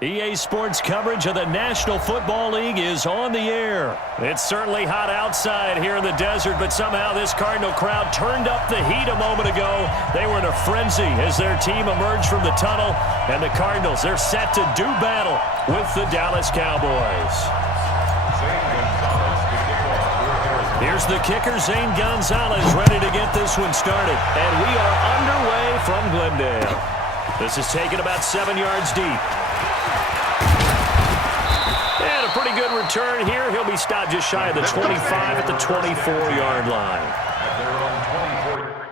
EA Sports coverage of the National Football League is on the air. It's certainly hot outside here in the desert, but somehow this Cardinal crowd turned up the heat a moment ago. They were in a frenzy as their team emerged from the tunnel, and the Cardinals, they're set to do battle with the Dallas Cowboys. Here's the kicker, Zane Gonzalez, ready to get this one started. And we are underway from Glendale. This is taken about 7 yards deep. And a pretty good return here. He'll be stopped just shy of the 25 at the 24-yard line. At their own 24.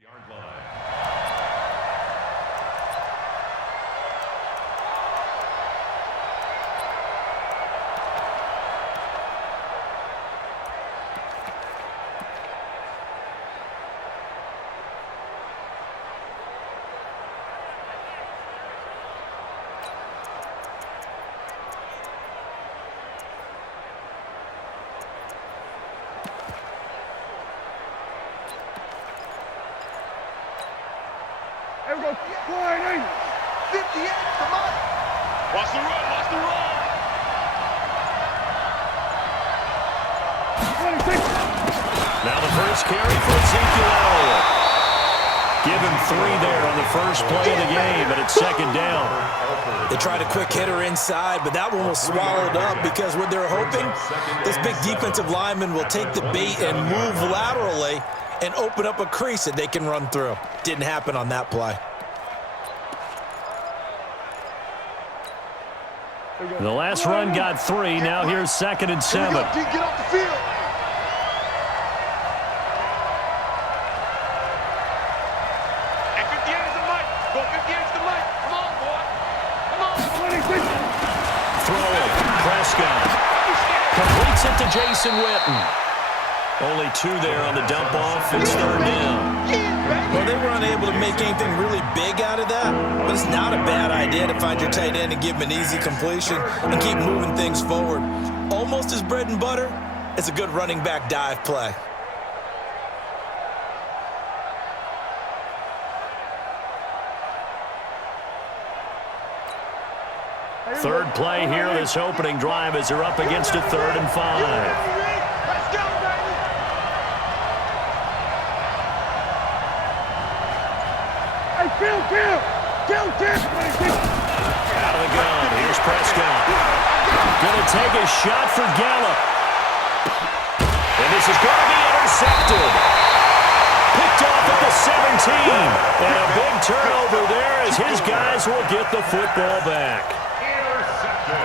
Yard line. There we go. 48, 58, come on. Watch the run, watch the run. 26. Now the first carry for Ezekiel Elliott. Give him 3 there on the first play of the game, but it's second down. They tried a quick hitter inside, but that one was swallowed up because what they're hoping, this big defensive lineman will take the bait and move laterally and open up a crease that they can run through. Didn't happen on that play. The last run got 3. Now here's 2nd and 7. Get off the field. And 58 is the mic. Go 58 is the mic. Come on, boy. Come on. Throw it. Prescott completes it to Jason Witten. Only 2 there on the dump off. It's 3rd down. Well, they were unable to make anything really big out of that, but it's not a bad idea to find your tight end and give him an easy completion and keep moving things forward. Almost as bread and butter, it's a good running back dive play. Third play here, this opening drive as they're up against a 3rd and 5. Let's go, baby. Hey, Phil. Out of the gun. Here's Prescott. Going to take a shot for Gallup. And this is going to be intercepted. Picked off at the 17. And a big turnover there as his guys will get the football back.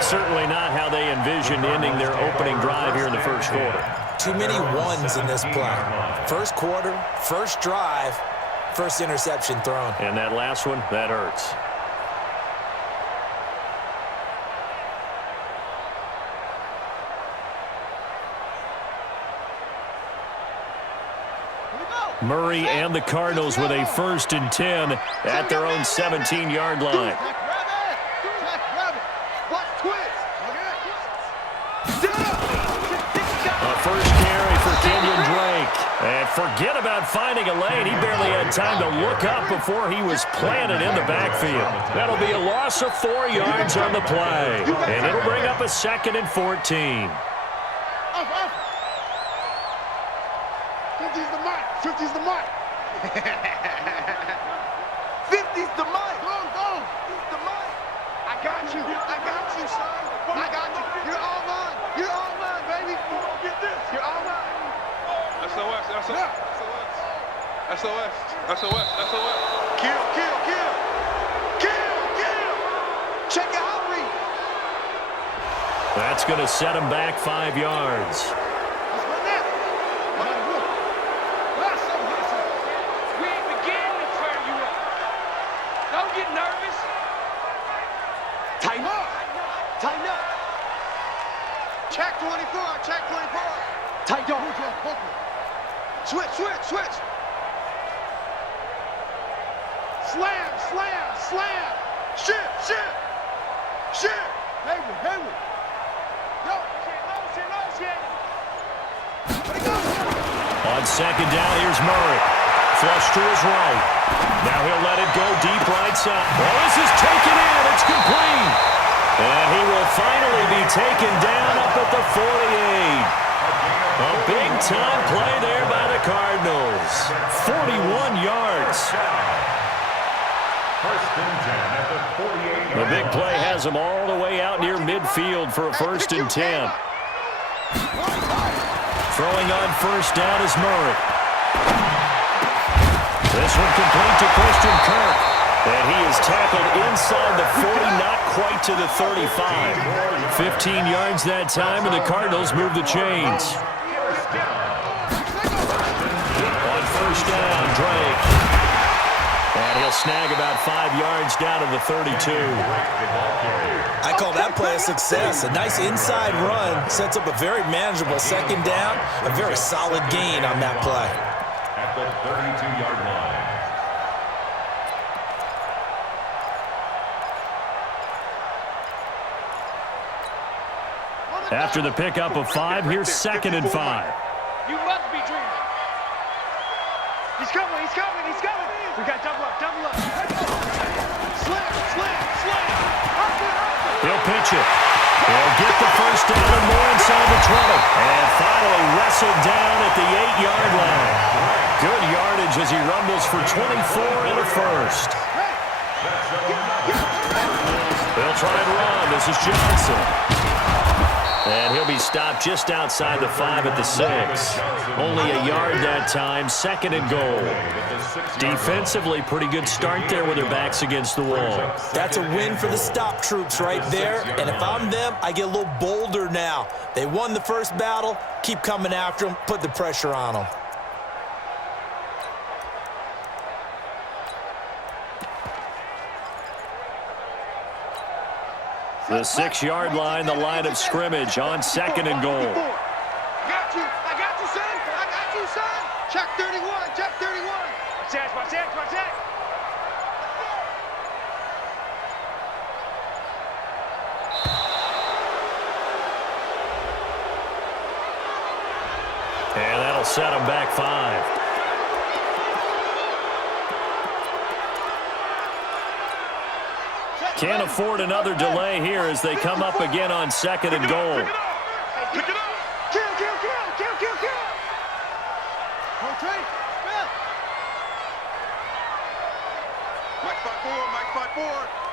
Certainly not how they envisioned ending their opening drive here in the first quarter. Too many ones in this play. First quarter, first drive, first interception thrown. And that last one, that hurts. Murray and the Cardinals with a 1st and 10 at their own 17-yard line. A first carry for Kenyon Drake. And forget about finding a lane. He barely had time to look up before he was planted in the backfield. That'll be a loss of 4 yards on the play. And it'll bring up a 2nd and 14. 50's the mic. 50's the mic. 50's the mic. Go. 50's the mic. I got you, son. I got you. You're all mine. You're all mine, baby. Get this. You're all mine. SOS. Kill. Check your out read. That's going to set him back 5 yards. We ain't beginning to turn you up. Don't get nervous. Tighten up. Check 24. Tight dog. Switch. Slam. Shit. Hayward. No shit. On 2nd down, here's Murray. Flush to his right. Now he'll let it go deep right side. Oh, this is taken in. It's complete. And he will finally be taken down up at the 48. A big-time play there by the Cardinals. 41 yards. First and 10 at the 48. The big play has him all the way out near midfield for a 1st and 10. Throwing on 1st down is Murray. This one complete to Christian Kirk. And he is tackled inside the 40, not quite to the 35. 15 yards that time, and the Cardinals move the chains. On 1st down, Drake. And he'll snag about 5 yards down to the 32. I call that play a success. A nice inside run sets up a very manageable 2nd down. A very solid gain on that play. At the 32-yard line. After the pickup of 5, here's 2nd and 5. You must be dreaming. He's coming. We got double up. Slam. He'll pitch it. He'll get the 1st down and more inside the 20. And finally wrestled down at the 8-yard line. Good yardage as he rumbles for 24 and a 1st. They'll try and run. This is Johnson. And he'll be stopped just outside the 5 at the 6. Only a yard that time, 2nd and goal. Defensively, pretty good start there with their backs against the wall. That's a win for the stop troops right there. And if I'm them, I get a little bolder now. They won the first battle. Keep coming after them. Put the pressure on them. The 6-yard line, the line of scrimmage on 2nd and goal. I got you, son. I got you, son. Check 31, check 31. Watch that. And that'll set them back 5. Can't afford another delay here as they come up again on 2nd and goal. Pick it up. Kill. Hold Trey.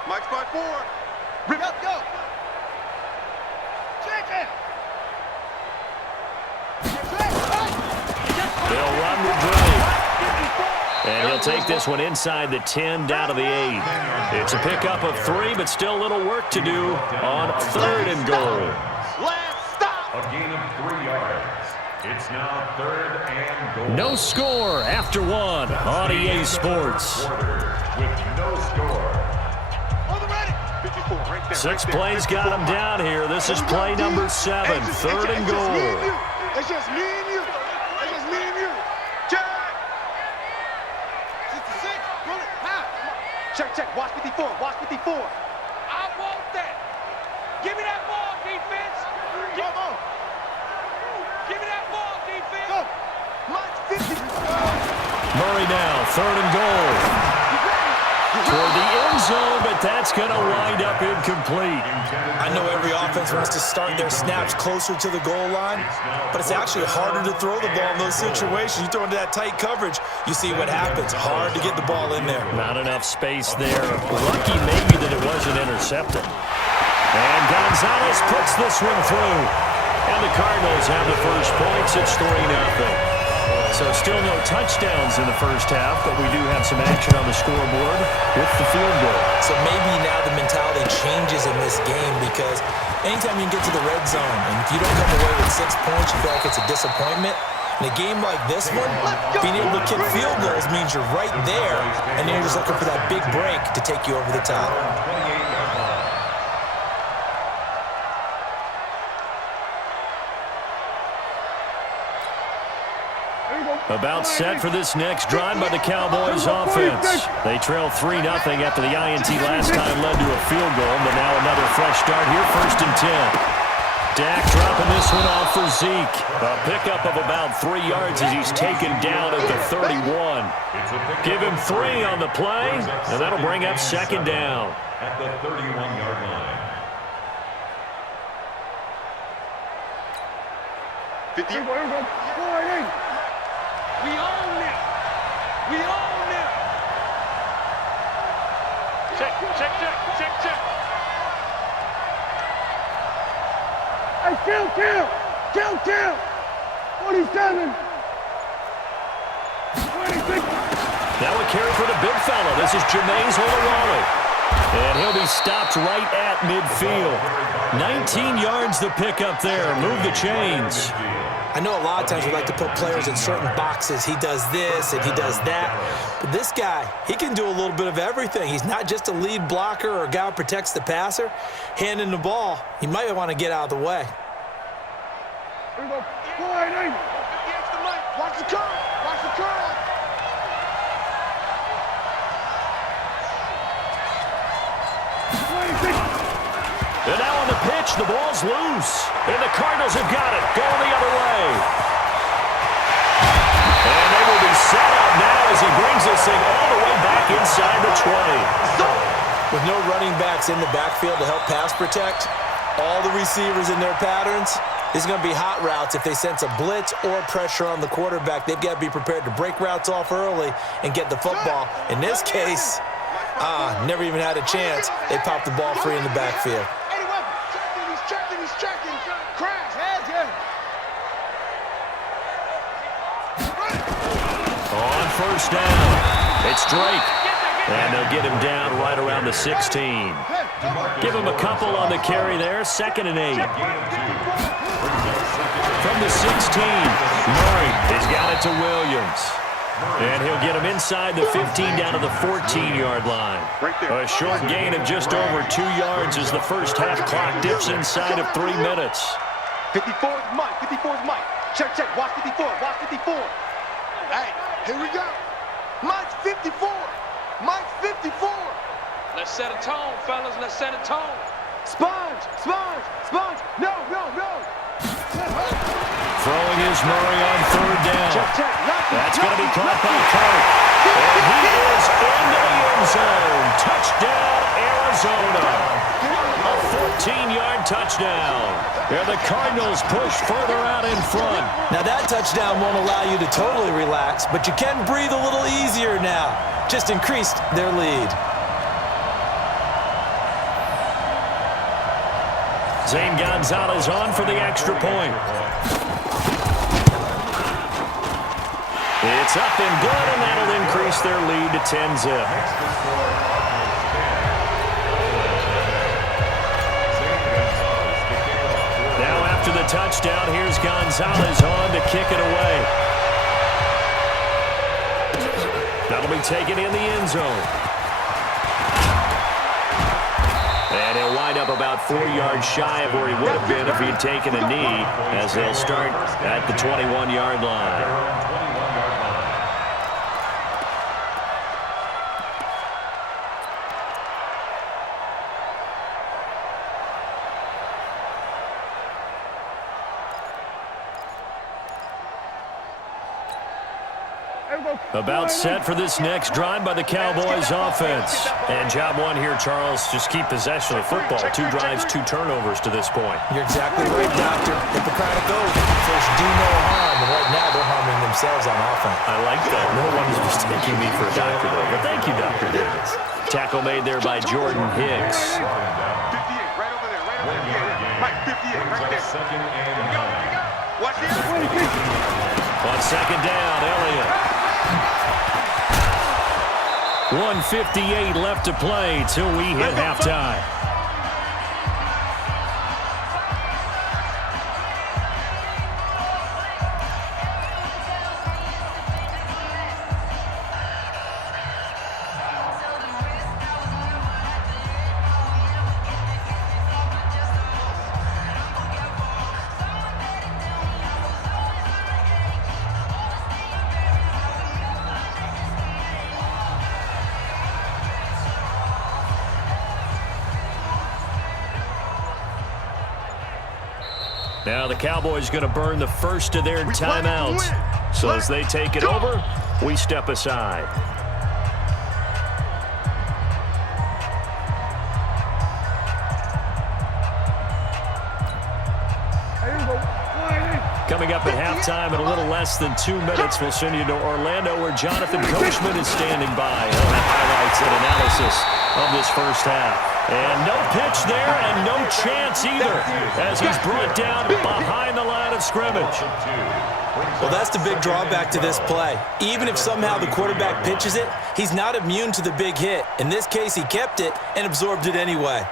Mike spot 4. Rip up, go. Check it. They'll run with Dre. And he'll take this one inside the 10 down to the 8. It's a pickup of 3, but still a little work to do on 3rd and goal. Last stop. A gain of 3 yards. It's now 3rd and goal. No score after 1 on EA Sports. With no score. On the ready. 54, right there. 6 plays got him down here. This is play number 7, 3rd and goal. It's just me and you. Check. Watch 54. I want that. Give me that ball, defense. Give me that ball, defense. Go. Mike 50. Murray now, 3rd and goal. Toward the end zone, but that's going to wind up incomplete. I know every offense wants to start their snaps closer to the goal line, but it's actually harder to throw the ball in those situations. You throw into that tight coverage, you see what happens. Hard to get the ball in there. Not enough space there. Lucky maybe that it wasn't intercepted. And Gonzalez puts this one through. And the Cardinals have the first points. It's 3-0. So still no touchdowns in the first half, but we do have some action on the scoreboard with the field goal. So maybe now the mentality changes in this game because anytime you can get to the red zone and if you don't come away with 6 points, you feel like it's a disappointment. In a game like this one, being able to kick field goals means you're right there, and then you're just looking for that big break to take you over the top. About set for this next drive by the Cowboys offense. They trail 3-0 after the INT last time led to a field goal, but now another fresh start here, 1st and 10. Dak dropping this one off for Zeke. A pickup of about 3 yards as he's taken down at the 31. Give him 3 on the play, and that'll bring up 2nd down. At the 31-yard line. 50. We own them. Check. Hey, kill. 27. 26. Now a carry for the big fella. This is Jameis Olawale. And he'll be stopped right at midfield. 19 yards the pickup there. Move the chains. I know a lot of times we like to put players in certain boxes. He does this and he does that. But this guy, he can do a little bit of everything. He's not just a lead blocker or a guy who protects the passer. Handing the ball, he might want to get out of the way. Here we go. Against the mic. Watch the curl. And now on the pitch, the ball's loose. And the Cardinals have got it, going the other way. And they will be set up now as he brings this thing all the way back inside the 20. With no running backs in the backfield to help pass protect, all the receivers in their patterns, these are going to be hot routes. If they sense a blitz or pressure on the quarterback, they've got to be prepared to break routes off early and get the football. In this case, never even had a chance. They popped the ball free in the backfield. He's checking. first down. It's Drake. And they'll get him down right around the 16. Give him a couple on the carry there. 2nd and 8. From the 16, Murray has got it to Williams. And he'll get him inside the 15 down to the 14-yard line. A short gain of just over 2 yards as the first half clock dips inside of 3 minutes. 54 is Mike. 54 is Mike. Check, check. Watch 54. Watch 54. Hey, here we go. Mike's 54. Mike's 54. Let's set a tone, fellas. Let's set a tone. Sponge, sponge, sponge. No, no, no. Throwing is Murray on 3rd down. Check, check. That's going to be caught by Kirk. And he is into the end zone. Touchdown, Arizona. A 14-yard touchdown. And the Cardinals push further out in front. Now that touchdown won't allow you to totally relax, but you can breathe a little easier now. Just increased their lead. Zane Gonzalez on for the extra point. It's up and good, and that'll increase their lead to 10-zip. Now after the touchdown, here's Gonzalez on to kick it away. That'll be taken in the end zone. And he'll wind up about 4 yards shy of where he would have been if he'd taken a knee, as they'll start at the 21-yard line. About set for this next drive by the Cowboys offense. And job one here, Charles, just keep possession of the football. 2 drives, 2 turnovers to this point. You're exactly right, Doctor. Hippocratic oath. First, do no harm. And right now, they're harming themselves on offense. I like that. No one is mistaking me for a doctor, though. But thank you, Dr. Davis. Tackle made there by Jordan Hicks. 58, right over there, right over there. Mike, 58, right there. Second and 9. Watch this. On 2nd down, Elliott. 1:58 left to play till we hit halftime. Now the Cowboys going to burn the first of their timeouts. So as they take it over, we step aside. Coming up at halftime in a little less than 2 minutes, we'll send you to Orlando where Jonathan Coachman is standing by. He'll have highlights and analysis of this first half. And no pitch there and no chance either as he's brought down behind the line of scrimmage. Well, that's the big drawback to this play. Even if somehow the quarterback pitches it, he's not immune to the big hit. In this case, he kept it and absorbed it anyway.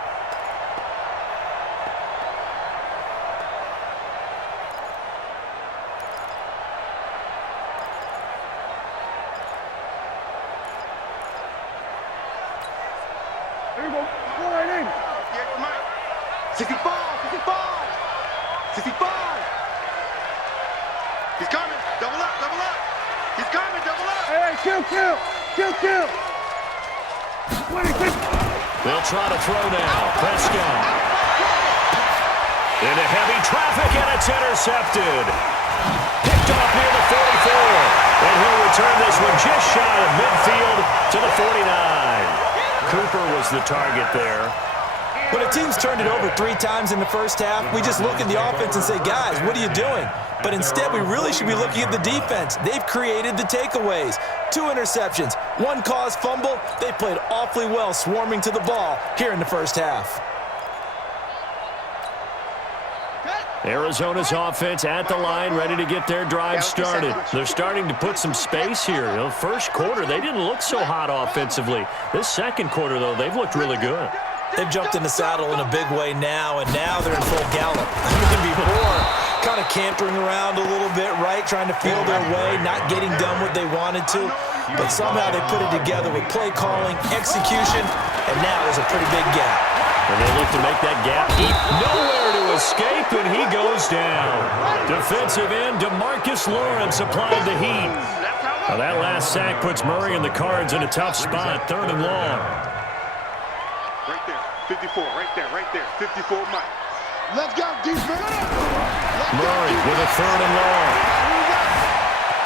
Here we go. Go right in. Yeah, Mike. 65, 65, 65. He's coming. Double up, double up. He's coming, double up. Hey, kill, kill, kill, kill. 26. They'll try to throw now. Prescott. Into heavy traffic, and it's intercepted. Picked off near the 44. And he'll return this one just shy of midfield to the 49. Cooper was the target there. When a team's turned it over 3 times in the first half, we just look at the offense and say, guys, what are you doing? But instead, we really should be looking at the defense. They've created the takeaways. 2 interceptions, 1 caused fumble. They played awfully well swarming to the ball here in the first half. Cut. Arizona's offense at the line, ready to get their drive started. They're starting to put some space here. You know, first quarter, they didn't look so hot offensively. This second quarter, though, they've looked really good. They've jumped in the saddle in a big way now, and now they're in full gallop. I mean, before, kind of cantering around a little bit, right, trying to feel their way, not getting done what they wanted to. But somehow they put it together with play calling, execution, and now there's a pretty big gap. And they look to make that gap deep. Nowhere to escape, and he goes down. Defensive end DeMarcus Lawrence applied the heat. Now that last sack puts Murray and the Cards in a tough spot, 3rd and long. Right there, 54, right there, 54 Mike. Let's go, defense. Murray with a 3rd and long.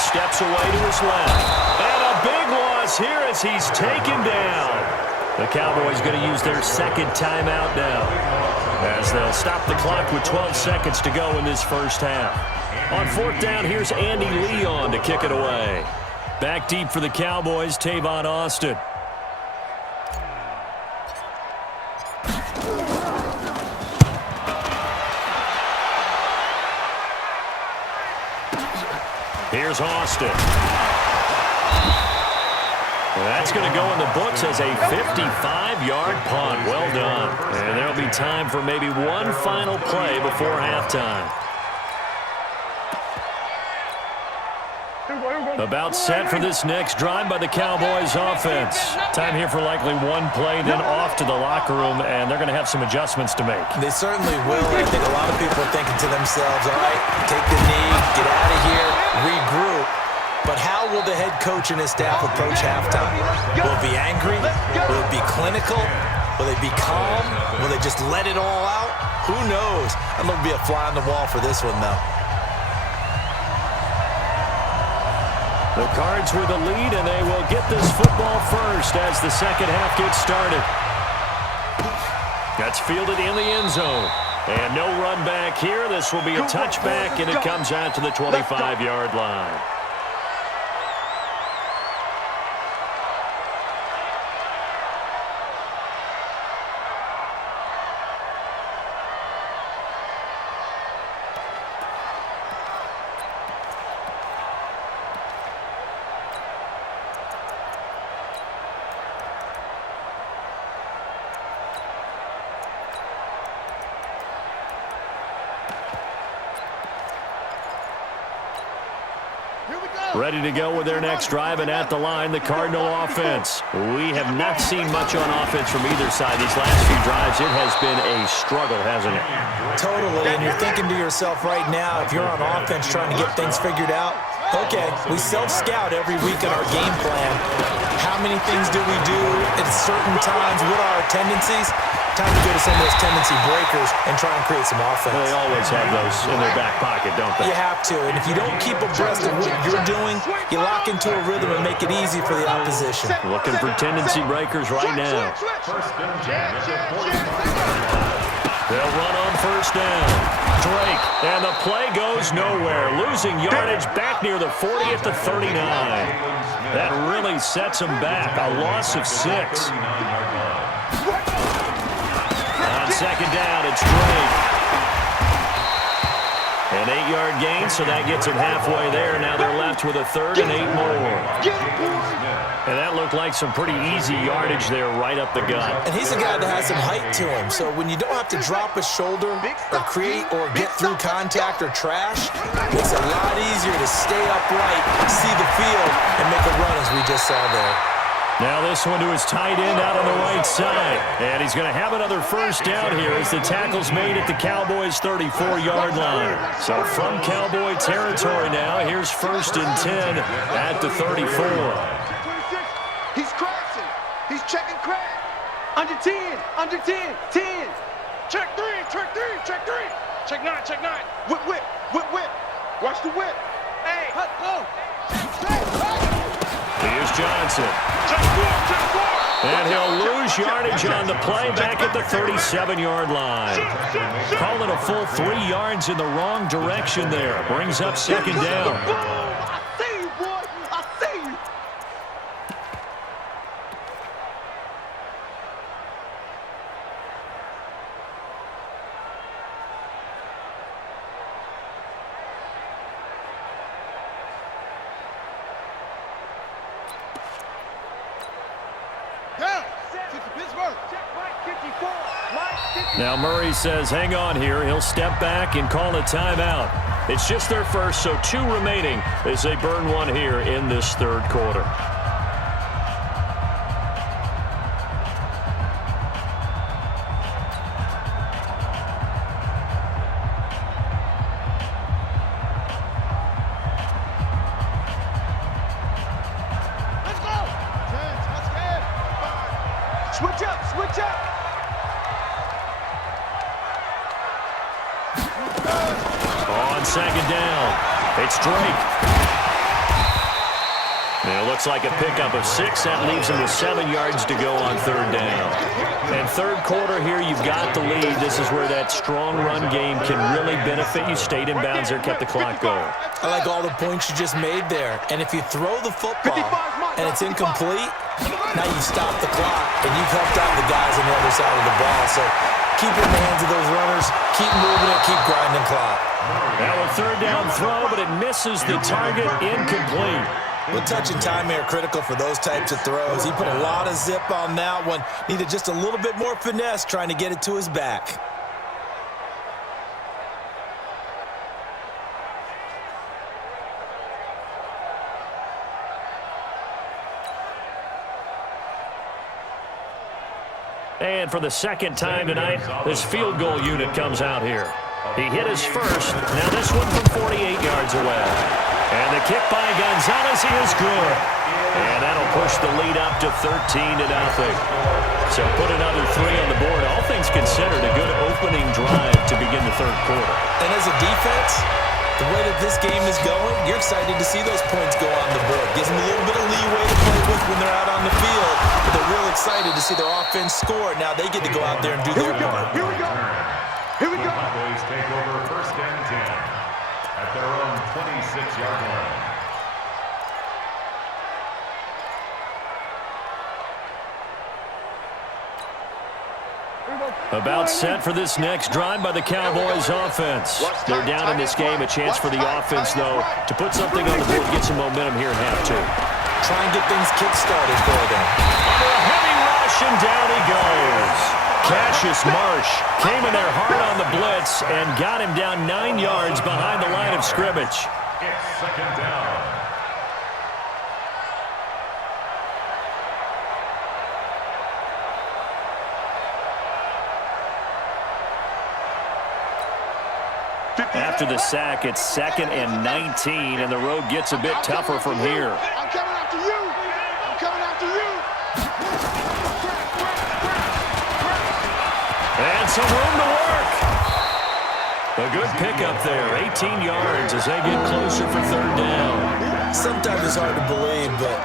Steps away to his left. And a big loss here as he's taken down. The Cowboys going to use their second timeout now, as they'll stop the clock with 12 seconds to go in this first half. On 4th down, here's Andy Leon to kick it away. Back deep for the Cowboys, Tavon Austin. Here's Austin. That's going to go in the books as a 55-yard punt. Well done. And there'll be time for maybe one final play before halftime. About set for this next drive by the Cowboys offense. Time here for likely one play, then off to the locker room, and they're going to have some adjustments to make. They certainly will. I think a lot of people are thinking to themselves, all right, take the knee, get out of here, regroup. But how will the head coach and his staff approach halftime? Will it be angry? Will it be clinical? Will they be calm? Will they just let it all out? Who knows? I'm going to be a fly on the wall for this one, though. The Cards with the lead, and they will get this football first as the second half gets started. That's fielded in the end zone. And no run back here. This will be a touchback, and it comes out to the 25-yard line. Ready to go with their next drive, and at the line, the Cardinal offense. We have not seen much on offense from either side these last few drives. It has been a struggle, hasn't it? Totally, and you're thinking to yourself right now, if you're on offense trying to get things figured out, okay, we self-scout every week in our game plan. How many things do we do at certain times? What are our tendencies? Time to go to some of those tendency breakers and try and create some offense. They always have those in their back pocket, don't they? You have to, and if you don't keep abreast of what you're doing, you lock into a rhythm and make it easy for the opposition. Looking for tendency breakers right now. They'll run on 1st down. Drake, and the play goes nowhere. Losing yardage back near the 40 at the 39. That really sets them back. A loss of 6. On 2nd down, it's Drake. An 8-yard gain, so that gets them halfway there. Now they're left with a 3rd and 8 more. And that looked like some pretty easy yardage there right up the gut. And he's a guy that has some height to him, so when you don't have to drop a shoulder or create or get through contact or trash, it makes it a lot easier to stay upright, see the field, and make a run as we just saw there. Now this one to his tight end out on the right side. And he's going to have another 1st down here as the tackle's made at the Cowboys' 34-yard line. So from Cowboy territory now, here's 1st and 10 at the 34. He's crashing. He's checking crash. Under 10, under 10, 10. Check 3, check 3, check 3. Check 9, check 9. Whip, whip, whip, whip. Watch the whip. Hey, Go. Here's Johnson. check 4, check 4. And he'll lose yardage on the play back at the 37-yard line. Calling a full 3 yards in the wrong direction there. Brings up 2nd down. I see you, boy. I see you. Now Murray says hang on here. He'll step back and call a timeout. It's just their first, so 2 remaining as they burn one here in this third quarter. Switch up, switch up. On second down, it's Drake. And it looks like a pickup of 6. That leaves him with 7 yards to go on third down. And third quarter here, you've got the lead. This is where that strong run game can really benefit you. Stayed in bounds there, kept the clock going. I like all the points you just made there. And if you throw the football and it's incomplete, now you stop the clock and you've helped out the guys on the other side of the ball. So keep in the hands of those runners, keep moving it, keep grinding clock. Now a third down throw, but it misses the target, incomplete. Well, touch and timing are critical for those types of throws. He put a lot of zip on that one. Needed just a little bit more finesse trying to get it to his back. And for the second time tonight, this field goal unit comes out here. He hit his first. Now this one from 48 yards away. And the kick by Gonzalez is good. And that'll push the lead up to 13-0. So put another 3 on the board. All things considered, a good opening drive to begin the third quarter. And as a defense, the way that this game is going, you're excited to see those points go on the board. Gives them a little bit of leeway to play with when they're out on the field. But they're real excited to see their offense score. Now they get to go out there and do their part. Here we go. Here we go. Cowboys take over 1st and 10 at their own 26-yard line. About set for this next drive by the Cowboys offense. They're down in this game. A chance for the offense, though, to put something on the board, get some momentum here in half 2. Try and get things kick-started for them. Under a heavy rush, and down he goes. Cassius Marsh came in there hard on the blitz and got him down 9 yards behind the line of scrimmage. It's 2nd down. After the sack, it's 2nd and 19, and the road gets a bit tougher from here. I'm coming after you. I'm coming after you. And some room to work. A good pickup there, 18 yards as they get closer for third down. Sometimes it's hard to believe, but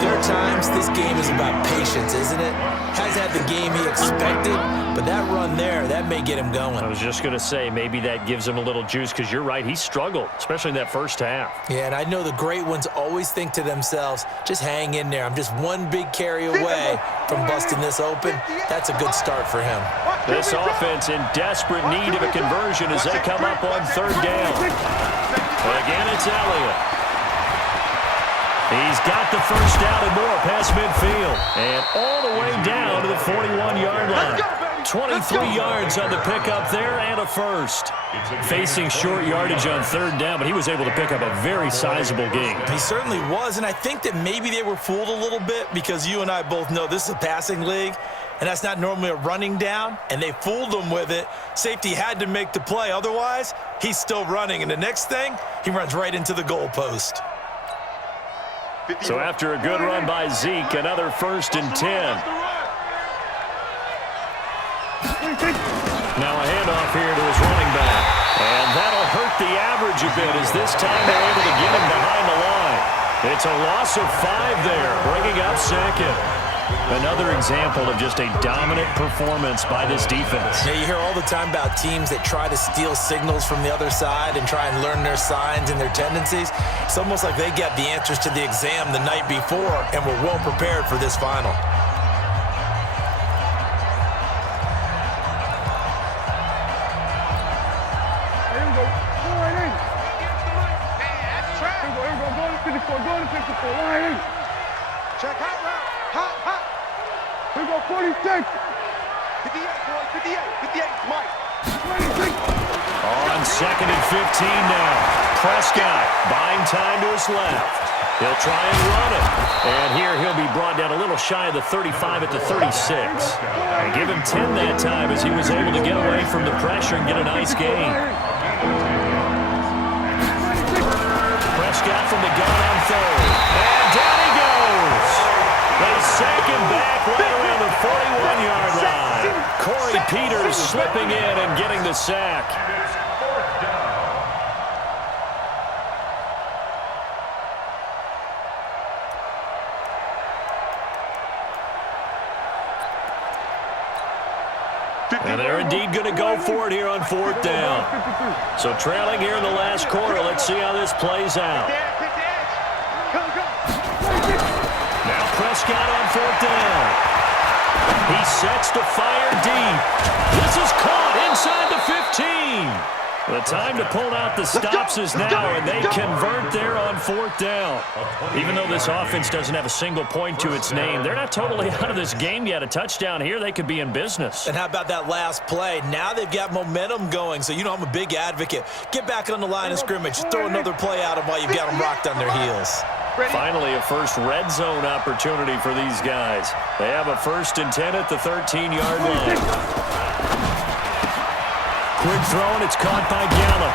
there are times this game is about patience, isn't it? Hasn't had the game he expected, but that run there, that may get him going. I was just going to say, maybe that gives him a little juice, because you're right, he struggled, especially in that first half. Yeah, and I know the great ones always think to themselves, just hang in there. I'm just one big carry away from busting this open. That's a good start for him. This offense in desperate need of a conversion as they come up on third down. Again, it's Elliott. He's got the first down and more past midfield. And all the way down to the 41-yard line. 23 yards on the pickup there and a first. Facing short yardage on third down, but he was able to pick up a very sizable gain. He certainly was, and I think that maybe they were fooled a little bit because you and I both know this is a passing league, and that's not normally a running down, and they fooled him with it. Safety had to make the play. Otherwise, he's still running, and the next thing, he runs right into the goalpost. So after a good run by Zeke, another 1st and 10. Now a handoff here to his running back. And that'll hurt the average a bit as this time they're able to get him behind the line. It's a loss of 5 there, bringing up 2nd. Another example of just a dominant performance by this defense. Yeah, you hear all the time about teams that try to steal signals from the other side and try and learn their signs and their tendencies. It's almost like they got the answers to the exam the night before and were well prepared for this final. Check hot route. Hot, hot. Here we go, 46. 58, boy, 58. 58, Mike. 26. On 2nd and 15 now. Prescott buying time to his left. He'll try and run it. And here he'll be brought down a little shy of the 35 at the 36. And give him 10 that time as he was able to get away from the pressure and get a nice gain. Prescott from the gun on 3rd. And down he goes. They sack him back right around the 41-yard line. Corey Peters slipping in and getting the sack. And they're indeed going to go for it here on 4th down. So trailing here in the last quarter. Let's see how this plays out. Now Prescott on 4th down. He sets to fire deep. This is caught inside the 15. The time to pull out the stops is now, and they convert there on 4th down. Even though this offense doesn't have a single point to its name, they're not totally out of this game yet. A touchdown here, they could be in business. And how about that last play? Now they've got momentum going, so you know I'm a big advocate. Get back on the line of scrimmage. Throw another play at them while you've got them rocked on their heels. Finally, a first red zone opportunity for these guys. They have a 1st and 10 at the 13-yard line. Quick throw, and it's caught by Gallup.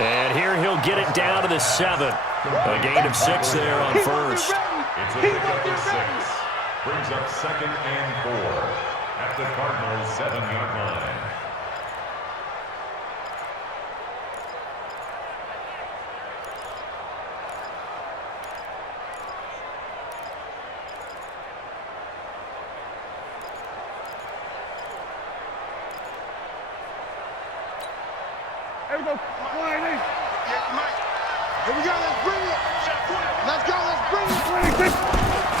And here he'll get it down to the 7. A gain of 6 there on 1st. It's a pickup of 6. Brings up 2nd and 4 at the Cardinals' 7-yard line. Here we go. Here we go. Let's bring it. Let's go. Let's bring it.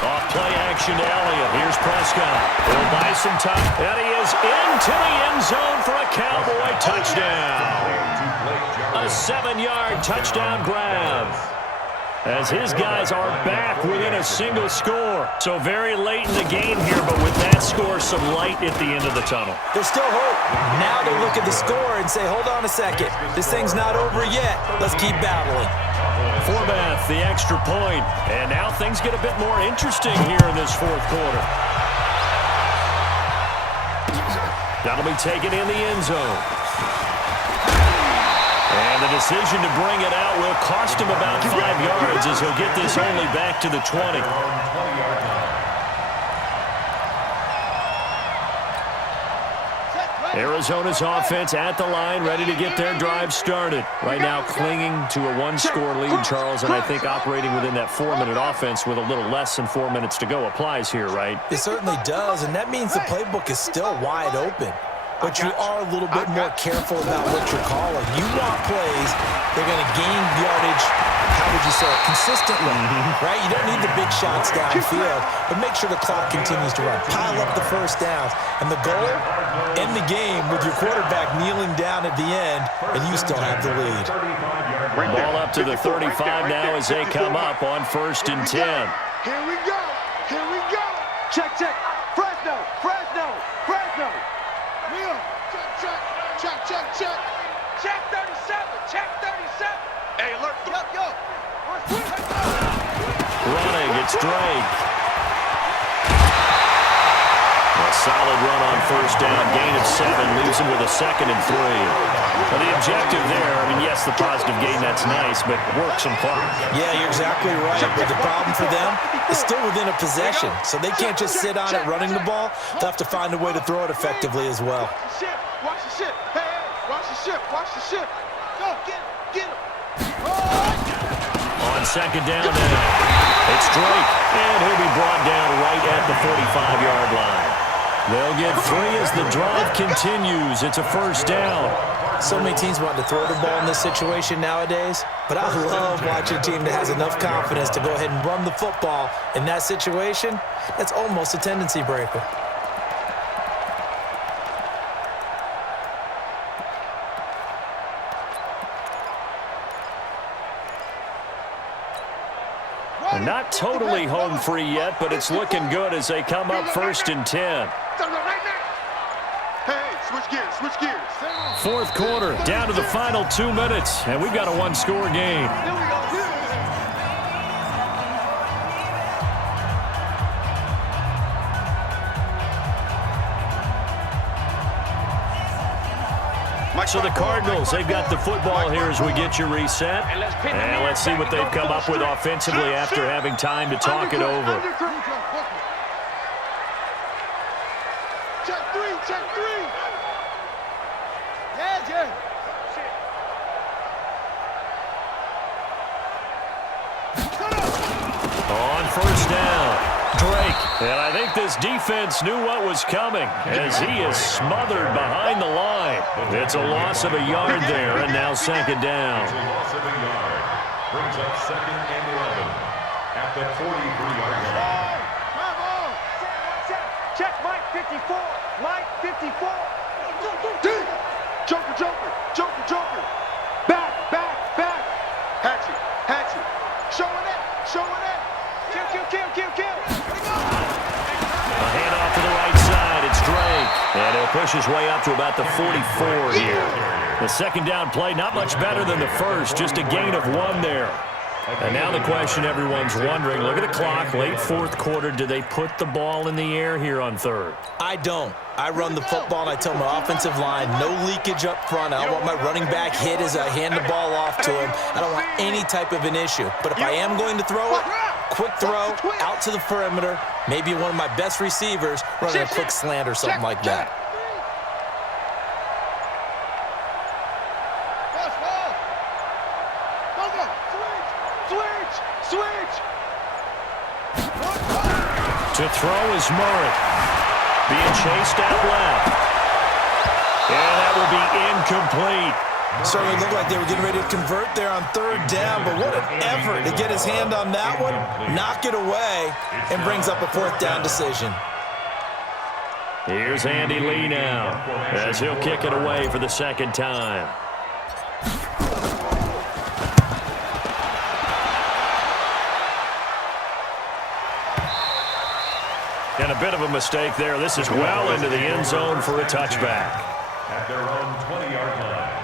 Off play action to Elliott. Here's Prescott. He'll buy some time. And he is into the end zone for a Cowboy touchdown. A 7-yard touchdown grab. As his guys are back within a single score. So very late in the game here, but with that score, some light at the end of the tunnel. There's still hope. Now they look at the score and say, hold on a second. This thing's not over yet. Let's keep battling. Forbath, the extra point. And now things get a bit more interesting here in this 4th quarter. That'll be taken in the end zone. And the decision to bring it out will cost him about 5 yards as he'll get this only back to the 20. Arizona's offense at the line, ready to get their drive started. Right now clinging to a 1-score lead, Charles, and I think operating within that 4-minute offense with a little less than 4 minutes to go applies here, right? It certainly does, and that means the playbook is still wide open. But you are a little bit more careful about what you're calling. You want plays, they're going to gain yardage, how would you say it, consistently, right? You don't need the big shots downfield, but make sure the clock continues to run. Pile up the first downs. And the goal, end the game with your quarterback kneeling down at the end, and you still have the lead. Ball up to the 35 now as they come up on 1st and 10. Here we go. Here we go. Check, check. Fresno, Fresno, Fresno. Wheel. Check, check. Check, check, check. Check 37. Check 37. Hey, alert. Yo. Running, it's Drake. A solid run on 1st down, gain of 7, leaves him with a 2nd and 3. Well, the objective there, I mean, yes, the positive gain, that's nice, but work some clock. Yeah, you're exactly right, but the problem for them is still within a possession, so they can't just sit on it running the ball. They'll have to find a way to throw it effectively as well. Watch the ship. Hey, watch the ship. Watch the ship. Go, get him. On 2nd down now, it's Drake, and he'll be brought down right at the 45-yard line. They'll get 3 as the drive continues. It's a 1st down. So many teams want to throw the ball in this situation nowadays, but I love watching a team that has enough confidence to go ahead and run the football in that situation. That's almost a tendency breaker. And Not totally home free yet, but it's looking good as they come up 1st and 10. Hey, switch gears, switch gears. Fourth quarter, down to the final 2 minutes, and we've got a one-score game. Here we go. So the Cardinals, they've got the football here as we get you reset. And let's see what they've come up with offensively after having time to talk it over. Check three, check three. Yeah, yeah. On first down, Drake. And I think this defense knew what was coming as he is smothered behind the line. It's a loss of a yard there, and now 2nd down. It's a loss of a yard. Brings up 2nd and 11 at the 43-yard line. Check Mike 54. Mike 54. Joker, Joker, Joker, Joker. Back, back, back. Hatchet, Hatchet. Showing it, showing it. Kill, kill, kill, kill, kill. A handoff to the right side. It's Drake. And he'll push his way up to about the 44 here. The 2nd down play, not much better than the first. Just a gain of 1 there. And now the question everyone's wondering, look at the clock, late 4th quarter. Do they put the ball in the air here on 3rd? I don't. I run the football, and I tell my offensive line, no leakage up front. I don't want my running back hit as I hand the ball off to him. I don't want any type of an issue. But if I am going to throw it, quick throw, out to the perimeter, maybe one of my best receivers running a quick slant or something like that. Switch. To throw is Murray. Being chased out left. And that will be incomplete. Certainly looked like they were getting ready to convert there on 3rd down, but what an effort to get his hand on that one, knock it away, and brings up a 4th down decision. Here's Andy Lee now as he'll kick it away for the 2nd time. And a bit of a mistake there. This is well into the end zone for a touchback. At their own 20-yard line.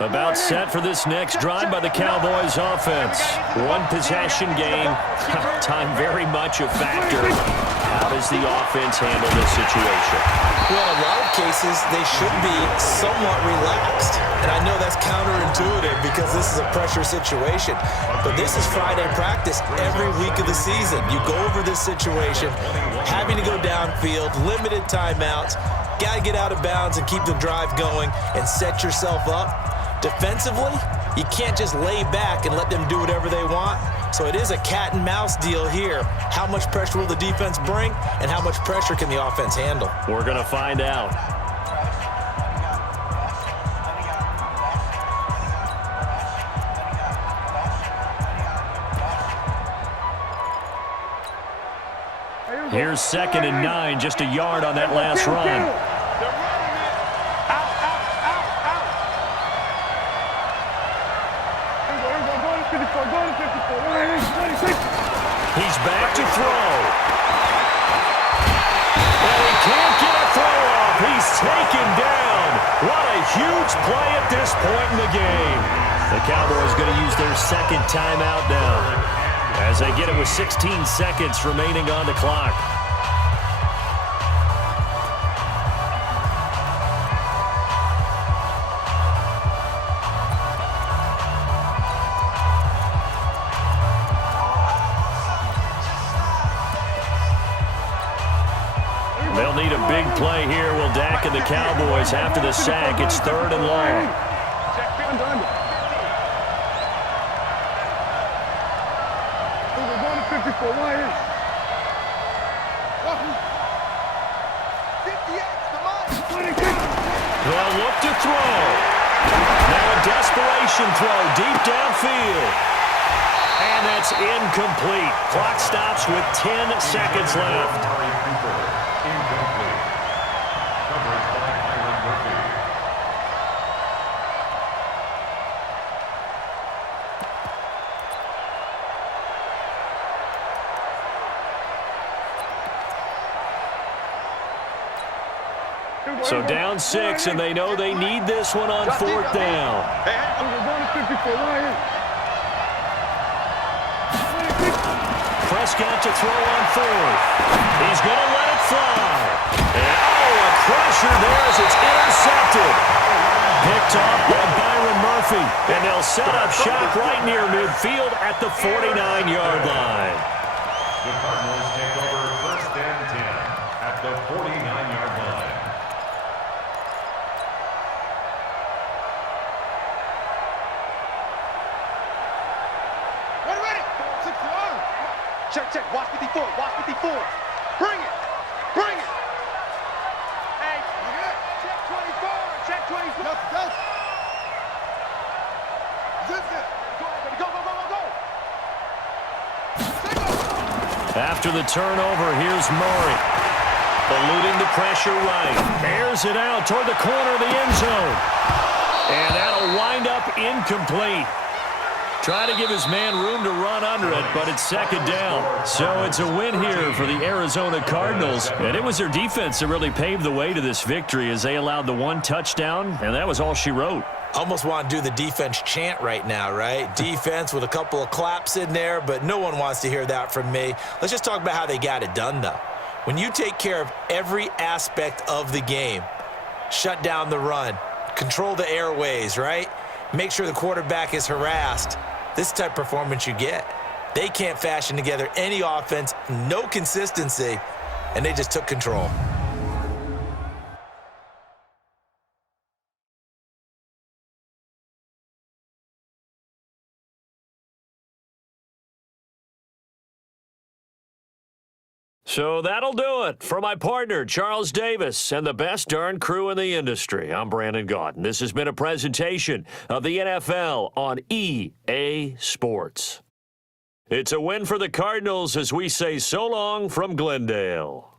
About set for this next drive by the Cowboys offense. One possession game. Time very much a factor. How does the offense handle this situation? Well, in a lot of cases, they should be somewhat relaxed. And I know that's counterintuitive because this is a pressure situation. But this is Friday practice every week of the season. You go over this situation, having to go downfield, limited timeouts, got to get out of bounds and keep the drive going and set yourself up. Defensively, you can't just lay back and let them do whatever they want. So it is a cat and mouse deal here. How much pressure will the defense bring, and how much pressure can the offense handle? We're going to find out. Here's 2nd and 9, just a yard on that last run. He's back to throw. And he can't get a throw off. He's taken down. What a huge play at this point in the game. The Cowboys going to use their 2nd timeout now as they get it with 16 seconds remaining on the clock. They'll need a big play here. Will Dak and the Cowboys after the sack. It's 3rd and long. They'll look to throw. Now a desperation throw deep downfield. It's incomplete. Clock stops with 10 seconds left. Incomplete. Coverage by Byron Murphy. So down 6, and they know they need this one on 4th down. Prescott to throw on 4th. He's going to let it fly. And, a crusher there as it's intercepted. Picked off by Byron Murphy. And they'll set up shop right near midfield at the 49-yard line. The Cardinals take over 1st and 10 at the 49-yard line. Ready. 6-yard. Check. Watch 54. Bring it. Hey, check 24. Check 24. Yes. Zip it. Go. After the turnover, here's Murray. Eluding the pressure right. Airs it out toward the corner of the end zone. And that'll wind up incomplete. Try to give his man room to run under it, but it's 2nd down. So it's a win here for the Arizona Cardinals. And it was their defense that really paved the way to this victory as they allowed the 1 touchdown, and that was all she wrote. Almost want to do the defense chant right now, right? Defense with a couple of claps in there, but no one wants to hear that from me. Let's just talk about how they got it done, though. When you take care of every aspect of the game, shut down the run, control the airways, right? Make sure the quarterback is harassed. This type of performance you get. They can't fashion together any offense, no consistency, and they just took control. So that'll do it for my partner, Charles Davis, and the best darn crew in the industry. I'm Brandon Gaudin. This has been a presentation of the NFL on EA Sports. It's a win for the Cardinals as we say so long from Glendale.